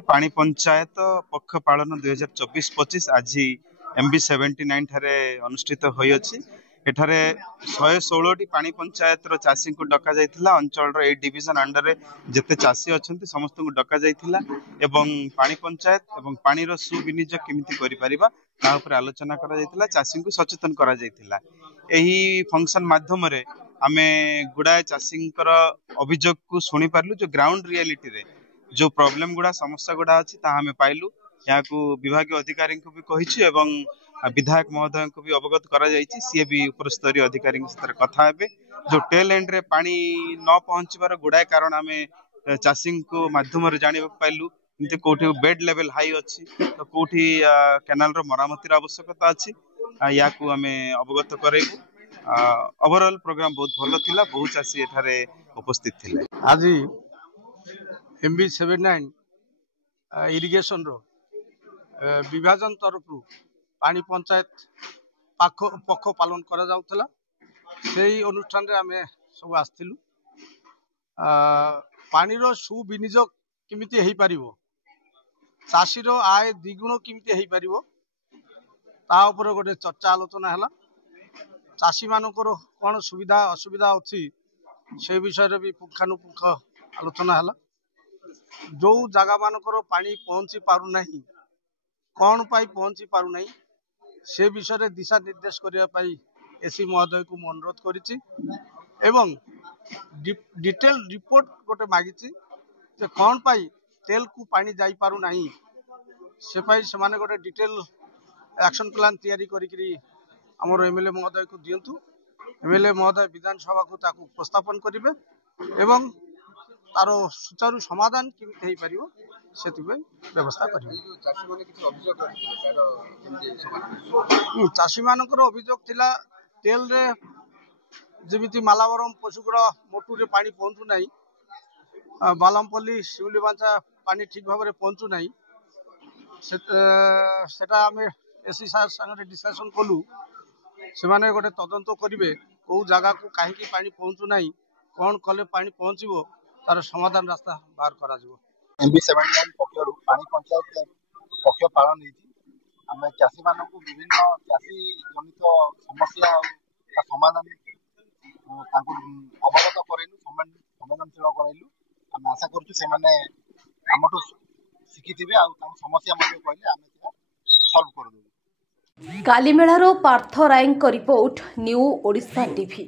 पानी पंचायत पक्ष पालन 2024-25 आज MB 79 ठारे अनुष्ठित होई अछि। एठारे 116 पानी पंचायत चाषी को डका जाइथिला। अंचल रो 8 डिवीजन अंडर रे जेते चाषी अछंती समस्त को डका जाइथिला एवं पानी पंचायत एवं पानी रो सुविनियोग केमिति करि परिबा ता ऊपर आलोचना करा जाइथिला। चाषी को सचेतन करा जाइथिला। एही फंक्शन माध्यम रे आमे गुडाय चाषींकर अभियोग को सुनी पारलु। जो ग्राउंड रियलिटी रे जो प्रॉब्लम गुड़ा समस्या गुड़ा अच्छी हमें पाइलु। यहाँ को विभागीय अधिकारी को भी कही एवं विधायक महोदय को भी अवगत करा जायछि। सी भी उपर स्तरीय अधिकारी कथा हेबे। जो टेल एंड रे पानी न पहुंचबार गुड़ाए कारण आम चाषी को माध्यम जाना पाइलु। कोठी बेड लेवल हाई अच्छी तो कोठी केनाल रो मरामतिर आवश्यकता अच्छी या को आम अवगत करेबु। ओवरऑल प्रोग्राम बहुत भलो थिला। बहुत चाषी एठारे उपस्थित थिले। आज MB 79 इरिगेशन रो विभाजन तरफ पानी पंचायत पक्ष पालन करा जाउथला। सेही अनुष्ठान रे आमे सब आस्थिलु। पानी रो सुविनियोग किमिति हेई परिबो, चाषी रो आय द्विगुण किमिति हेई परिबो ता ऊपर गोटे चर्चा आलोचना हला। चाषी मानकर कौन सुविधा असुविधा अच्छी से विषय भी पुंखानुपुंख आलोचना हला। जो जगह मानकर पानी पहुंची पारु नहीं, कौन पाई पहुंची पारु नहीं, से विषय दिशा निर्देश करने एसी महोदय को अनुरोध करिछि एवं डिटेल रिपोर्ट गोटे मागिछि जे कौन पाई तेल को पानी जाई पारु नहीं, से पाई से माने गोटे डिटेल एक्शन प्लान तैयारी करी हमर एमएलए महोदय को दियंतु। एमएलए महोदय विधानसभा को ताकू उपस्थापन करिवे एवं तारो सुचारू समाधान केमिति हेई परिबो सेति व्यवस्था करिवे। चाषी मानकर अभियोग थिला तेल रे जेमिति मालावरम पशुगुड़ा मोटू रे पानी पहुंचु नाही, बालमपल्ली शिवली बांचा पानी ठीक भाव में पहुंचु नाही। सेटा आमे एसी सार संगे डिस्कशन कलु। से माने गोटे तदंत करिवे को जगह को कहीं पानी पहुंचु नाही, कौन कले पानी पहुंचबो तार समाधान रास्ता बाहर करा जिवो। MB 79 पक्षरु पानी पंचायत पक्ष पालन हेछि। आमे चाषी मानकु विभिन्न चाषी जनित समस्या का समाधान तांको अवगत करैलु, संवेदनशील करैलु। आमे आशा करछु से माने हमटु शिखिथिबे आ समस्या मध्ये कहले आमे सॉल्व कर देबो। कालीमेलारो पार्थ रायଙ୍କ रिपोर्ट न्यू ओडिशा टीवी।